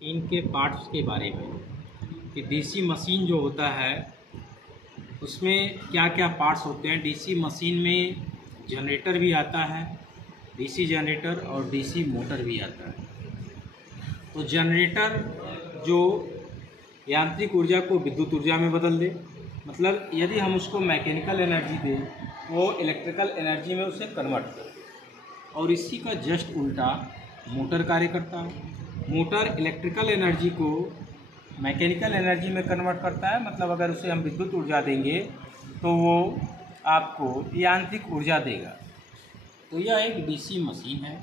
इनके पार्ट्स के बारे में कि डीसी मशीन जो होता है उसमें क्या क्या पार्ट्स होते हैं। डीसी मशीन में जनरेटर भी आता है, डीसी जनरेटर और डीसी मोटर भी आता है। तो जनरेटर जो यांत्रिक ऊर्जा को विद्युत ऊर्जा में बदल दे, मतलब यदि हम उसको मैकेनिकल एनर्जी दें वो इलेक्ट्रिकल एनर्जी में उसे कन्वर्ट कर दे। और इसी का जस्ट उल्टा मोटर कार्य करता है। मोटर इलेक्ट्रिकल एनर्जी को मैकेनिकल एनर्जी में कन्वर्ट करता है, मतलब अगर उसे हम विद्युत ऊर्जा देंगे तो वो आपको यांत्रिक ऊर्जा देगा। तो यह एक डीसी मशीन है।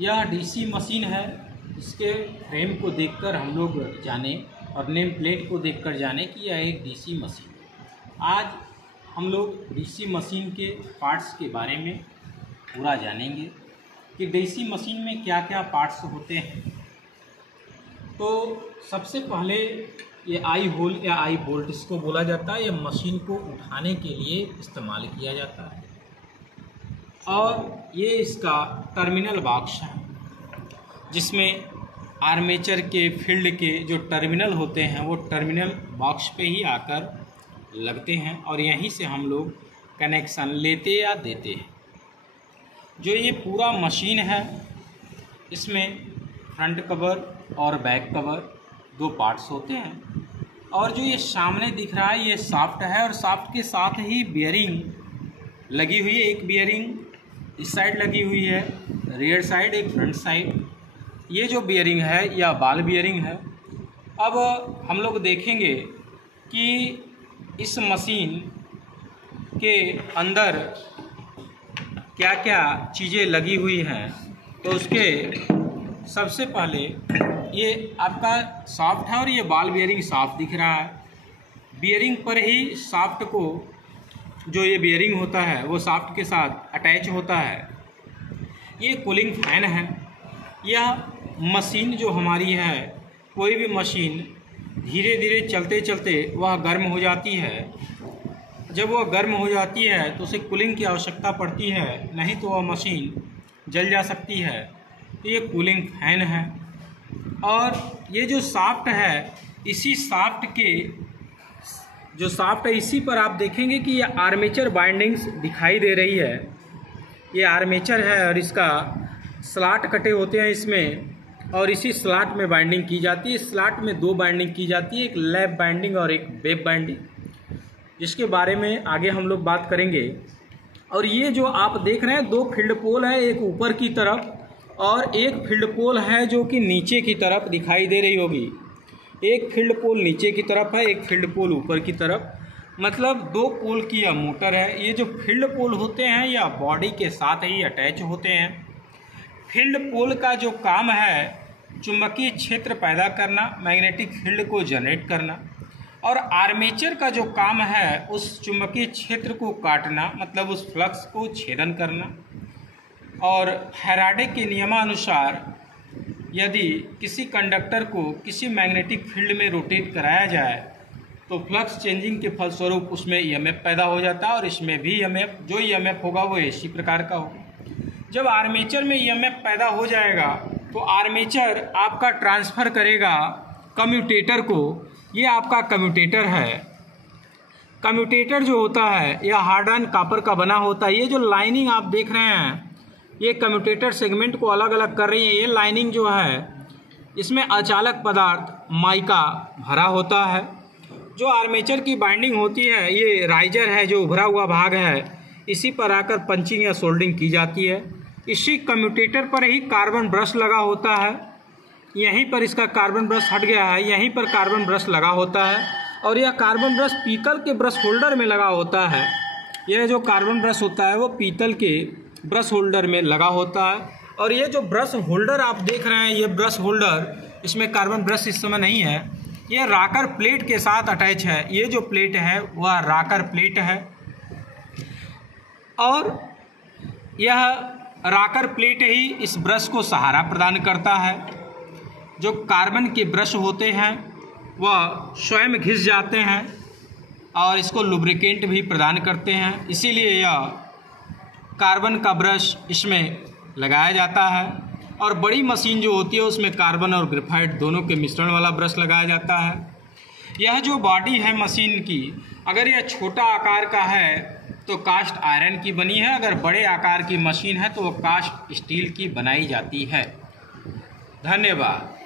यह डीसी मशीन है, इसके फ्रेम को देखकर हम लोग जाने और नेम प्लेट को देखकर जाने कि यह एक डीसी मशीन है। आज हम लोग डीसी मशीन के पार्ट्स के बारे में पूरा जानेंगे कि डीसी मशीन में क्या क्या पार्ट्स होते हैं। तो सबसे पहले ये आई होल या आई बोल्ट इसको बोला जाता है। यह मशीन को उठाने के लिए इस्तेमाल किया जाता है और ये इसका टर्मिनल बॉक्स है जिसमें आर्मेचर के फील्ड के जो टर्मिनल होते हैं वो टर्मिनल बॉक्स पे ही आकर लगते हैं और यहीं से हम लोग कनेक्शन लेते या देते हैं। जो ये पूरा मशीन है इसमें फ्रंट कवर और बैक कवर दो पार्ट्स होते हैं और जो ये सामने दिख रहा है ये शाफ्ट है और शाफ्ट के साथ ही बियरिंग लगी हुई है। एक बियरिंग इस साइड लगी हुई है, रियर साइड, एक फ्रंट साइड। ये जो बियरिंग है या बॉल बियरिंग है। अब हम लोग देखेंगे कि इस मशीन के अंदर क्या क्या चीज़ें लगी हुई हैं। तो उसके सबसे पहले ये आपका शाफ्ट है और ये बॉल बियरिंग शाफ्ट दिख रहा है। बियरिंग पर ही शाफ्ट को जो ये बियरिंग होता है वो शाफ्ट के साथ अटैच होता है। ये कूलिंग फैन है। यह मशीन जो हमारी है, कोई भी मशीन धीरे धीरे चलते चलते वह गर्म हो जाती है। जब वह गर्म हो जाती है तो उसे कूलिंग की आवश्यकता पड़ती है, नहीं तो वह मशीन जल जा सकती है। तो ये कूलिंग फैन है। और ये जो शाफ्ट है, इसी शाफ्ट के जो शाफ्ट है इसी पर आप देखेंगे कि ये आर्मेचर बाइंडिंग्स दिखाई दे रही है। ये आर्मेचर है और इसका स्लॉट कटे होते हैं इसमें और इसी स्लॉट में बाइंडिंग की जाती है। इस स्लॉट में दो बाइंडिंग की जाती है, एक लैप बाइंडिंग और एक वेब बाइंडिंग, जिसके बारे में आगे हम लोग बात करेंगे। और ये जो आप देख रहे हैं दो फील्ड पोल है, एक ऊपर की तरफ और एक फील्ड पोल है जो कि नीचे की तरफ दिखाई दे रही होगी। एक फील्ड पोल नीचे की तरफ है, एक फील्ड पोल ऊपर की तरफ, मतलब दो पोल की यह मोटर है। ये जो फील्ड पोल होते हैं यह बॉडी के साथ ही अटैच होते हैं। फील्ड पोल का जो काम है चुंबकीय क्षेत्र पैदा करना, मैग्नेटिक फील्ड को जनरेट करना, और आर्मेचर का जो काम है उस चुंबकीय क्षेत्र को काटना, मतलब उस फ्लक्स को छेदन करना। और फैराडे के नियमानुसार यदि किसी कंडक्टर को किसी मैग्नेटिक फील्ड में रोटेट कराया जाए तो फ्लक्स चेंजिंग के फलस्वरूप उसमें ईएमएफ पैदा हो जाता है और इसमें भी ईएमएफ, जो ईएमएफ होगा वो इसी प्रकार का होगा। जब आर्मेचर में ईएमएफ पैदा हो जाएगा तो आर्मेचर आपका ट्रांसफ़र करेगा कम्यूटेटर को। ये आपका कम्यूटेटर है। कम्यूटेटर जो होता है यह हार्ड एंड कॉपर का बना होता है। ये जो लाइनिंग आप देख रहे हैं ये कम्यूटेटर सेगमेंट को अलग अलग कर रही है। ये लाइनिंग जो है इसमें अचालक पदार्थ माइका भरा होता है। जो आर्मेचर की बाइंडिंग होती है ये राइजर है, जो उभरा हुआ भाग है, इसी पर आकर पंचिंग या सोल्डिंग की जाती है। इसी कम्यूटेटर पर ही कार्बन ब्रश लगा होता है। यहीं पर इसका कार्बन ब्रश हट गया है, यहीं पर कार्बन ब्रश लगा होता है और यह कार्बन ब्रश पीतल के ब्रश होल्डर में लगा होता है। यह जो कार्बन ब्रश होता है वो पीतल के ब्रश होल्डर में लगा होता है। और ये जो ब्रश होल्डर आप देख रहे हैं, ये ब्रश होल्डर, इसमें कार्बन ब्रश इस समय नहीं है, ये रॉकर प्लेट के साथ अटैच है। ये जो प्लेट है वह रॉकर प्लेट है और यह रॉकर प्लेट ही इस ब्रश को सहारा प्रदान करता है। जो कार्बन के ब्रश होते हैं वह स्वयं घिस जाते हैं और इसको लुब्रिकेंट भी प्रदान करते हैं, इसीलिए यह कार्बन का ब्रश इसमें लगाया जाता है और बड़ी मशीन जो होती है उसमें कार्बन और ग्रेफाइट दोनों के मिश्रण वाला ब्रश लगाया जाता है। यह जो बॉडी है मशीन की, अगर यह छोटा आकार का है तो कास्ट आयरन की बनी है, अगर बड़े आकार की मशीन है तो वो कास्ट स्टील की बनाई जाती है। धन्यवाद।